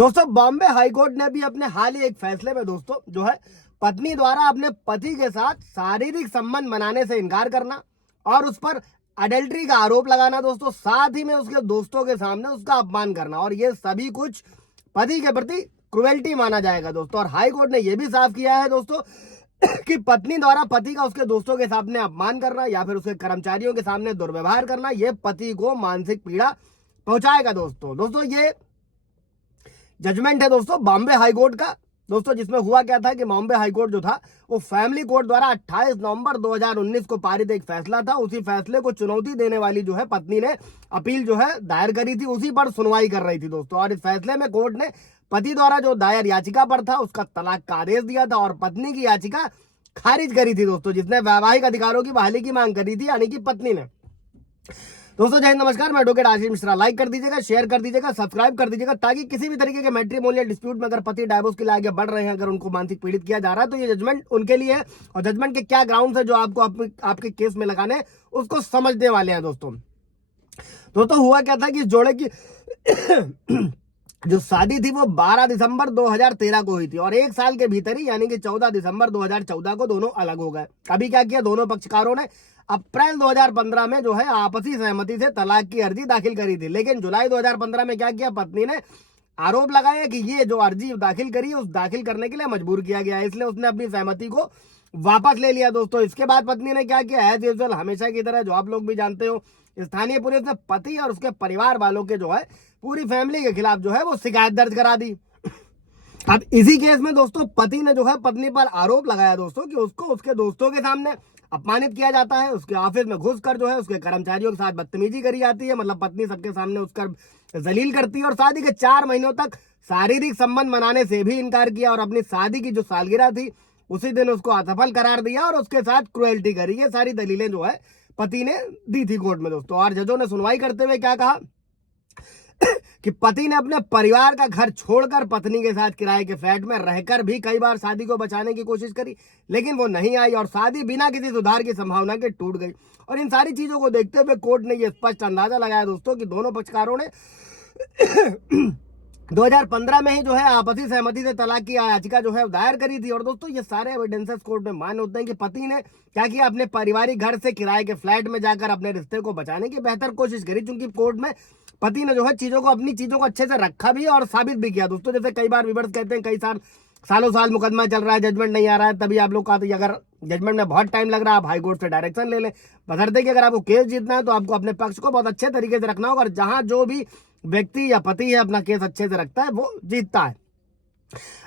दोस्तों Bombay high court ने भी अपने हाल ही एक फैसले में दोस्तों जो है पत्नी द्वारा अपने पति के साथ शारीरिक संबंध बनाने से इनकार करना और उस पर अडल्ट्री का आरोप लगाना दोस्तों, साथ ही में उसके दोस्तों के सामने उसका अपमान करना, और ये सभी कुछ पति के प्रति क्रुएल्टी माना जाएगा दोस्तों। और हाई कोर्ट ने यह भी साफ किया है दोस्तों कि पत्नी द्वारा पति का उसके दोस्तों के सामने अपमान करना या फिर उसके कर्मचारियों के सामने दुर्व्यवहार करना ये पति को मानसिक पीड़ा पहुंचाएगा दोस्तों ये जजमेंट है दोस्तों बॉम्बे हाई कोर्ट का दोस्तों, जिसमें हुआ क्या था कि बॉम्बे हाई कोर्ट जो था वो फैमिली कोर्ट द्वारा 28 नवंबर 2019 को पारित एक फैसला था। उसी फैसले को चुनौती देने वाली जो है पत्नी ने अपील जो है दायर करी थी, उसी पर सुनवाई कर रही थी दोस्तों। और इस फैसले में कोर्ट ने पति द्वारा जो दायर याचिका पर था उसका तलाक का आदेश दिया था और पत्नी की याचिका खारिज करी थी दोस्तों, जिसने वैवाहिक अधिकारों की बहाली की मांग करी थी, यानी कि पत्नी ने। दोस्तों जय हिंद, नमस्कार, मैं एडवोकेट आशीष मिश्रा। लाइक कर दीजिएगा, शेयर कर दीजिएगा, सब्सक्राइब कर दीजिएगा, ताकि किसी भी तरीके के मैट्रिमोनियल डिस्प्यूट में अगर पति डाइवोर्स के लिए आगे बढ़ रहे हैं, अगर उनको मानसिक पीड़ित किया जा रहा है तो ये जजमेंट उनके लिए है। और जजमेंट के क्या ग्राउंड है जो आपको आपके केस में लगाने उसको समझने वाले हैं दोस्तों हुआ क्या था कि इस जोड़े की जो शादी थी वो 12 दिसंबर 2013 को हुई थी और एक साल के भीतर ही यानी कि 14 दिसंबर 2014 को दोनों अलग हो गए। अभी क्या किया, दोनों पक्षकारों ने अप्रैल 2015 में जो है आपसी सहमति से तलाक की अर्जी दाखिल करी थी। लेकिन जुलाई 2015 में क्या किया, पत्नी ने आरोप लगाया कि ये जो अर्जी दाखिल करी उस दाखिल करने के लिए मजबूर किया गया, इसलिए उसने अपनी सहमति को वापस ले लिया दोस्तों। इसके बाद पत्नी ने क्या किया, एज यूजुअल हमेशा की तरह जो आप लोग भी जानते हो, स्थानीय पुलिस ने पति और उसके परिवार वालों के जो है पूरी फैमिली के खिलाफ जो है वो शिकायत दर्ज करा दी। अब इसी केस में दोस्तों पति ने जो है पत्नी पर आरोप लगाया दोस्तों कि उसको उसके दोस्तों के सामने अपमानित किया जाता है, उसके ऑफिस में घुसकर जो है उसके कर्मचारियों के साथ बदतमीजी करी जाती है, मतलब पत्नी सबके सामने उसका जलील करती है और शादी के 4 महीनों तक शारीरिक संबंध मनाने से भी इनकार किया और अपनी शादी की जो सालगिरह थी उसी दिन उसको असफल करार दिया और उसके साथ क्रुएल्टी करी। ये सारी दलीलें जो है पति ने दी थी कोर्ट में दोस्तों। और जजों ने सुनवाई करते हुए क्या कहा कि पति ने अपने परिवार का घर छोड़कर पत्नी के साथ किराए के फ्लैट में रहकर भी कई बार शादी को बचाने की कोशिश करी, लेकिन वो नहीं आई और शादी बिना किसी सुधार की संभावना के टूट गई। और इन सारी चीजों को देखते हुए कोर्ट ने यह स्पष्ट अंदाजा लगाया दोस्तों कि दोनों पक्षकारों ने 2015 में ही जो है आपसी सहमति से तलाक की याचिका जो है दायर करी थी। और दोस्तों ये सारे एविडेंसेस कोर्ट में मान्य होते हैं कि पति ने क्या किया, अपने पारिवारिक घर से किराए के फ्लैट में जाकर अपने रिश्ते को बचाने की बेहतर कोशिश करी, क्योंकि कोर्ट में पति ने जो है अपनी चीजों को अच्छे से रखा भी और साबित भी किया दोस्तों। जैसे कई बार विवर्स कहते हैं कई सालों साल मुकदमा चल रहा है, जजमेंट नहीं आ रहा है, तभी आप लोग कहते हैं अगर जजमेंट में बहुत टाइम लग रहा है आप हाई कोर्ट से डायरेक्शन ले लें, बशर्ते कि अगर आपको केस जीतना है तो आपको अपने पक्ष को बहुत अच्छे तरीके से रखना होगा और जहां जो भी व्यक्ति या पति है अपना केस अच्छे से रखता है वो जीतता है।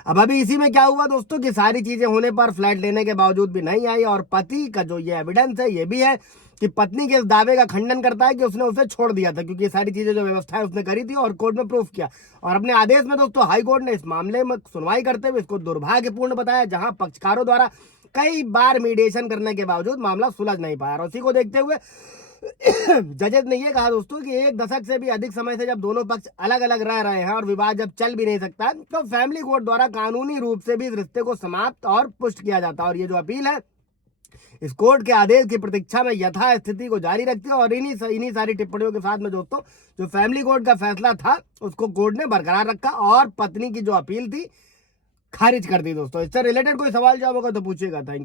अब अभी इसी में क्या हुआ दोस्तों कि सारी चीजें होने पर फ्लैट लेने के बावजूद भी नहीं आई और पति का जो ये एविडेंस है ये भी है कि पत्नी के इस दावे का खंडन करता है कि उसने उसे छोड़ दिया था, क्योंकि ये सारी चीजें जो व्यवस्था है उसने करी थी और कोर्ट में प्रूफ किया। और अपने आदेश में दोस्तों हाई कोर्ट ने इस मामले में सुनवाई करते हुए इसको दुर्भाग्यपूर्ण बताया, जहां पक्षकारों द्वारा कई बार मीडिएशन करने के बावजूद मामला सुलझ नहीं पाया। और उसी को देखते हुए जजेस ने यह कहा दोस्तों कि 1 दशक से भी अधिक समय से जब दोनों पक्ष अलग अलग रह रहे हैं और विवाद जब चल भी नहीं सकता तो फैमिली कोर्ट द्वारा कानूनी रूप से भी इस रिश्ते को समाप्त और पुष्ट किया जाता है। और ये जो अपील है इस कोर्ट के आदेश की प्रतीक्षा में यथा स्थिति को जारी रखती है और इन्हीं सारी टिप्पणियों के साथ में दोस्तों जो फैमिली कोर्ट का फैसला था उसको कोर्ट ने बरकरार रखा और पत्नी की जो अपील थी खारिज कर दी दोस्तों। इससे रिलेटेड कोई सवाल जवाब होगा तो पूछिएगा। Thank you.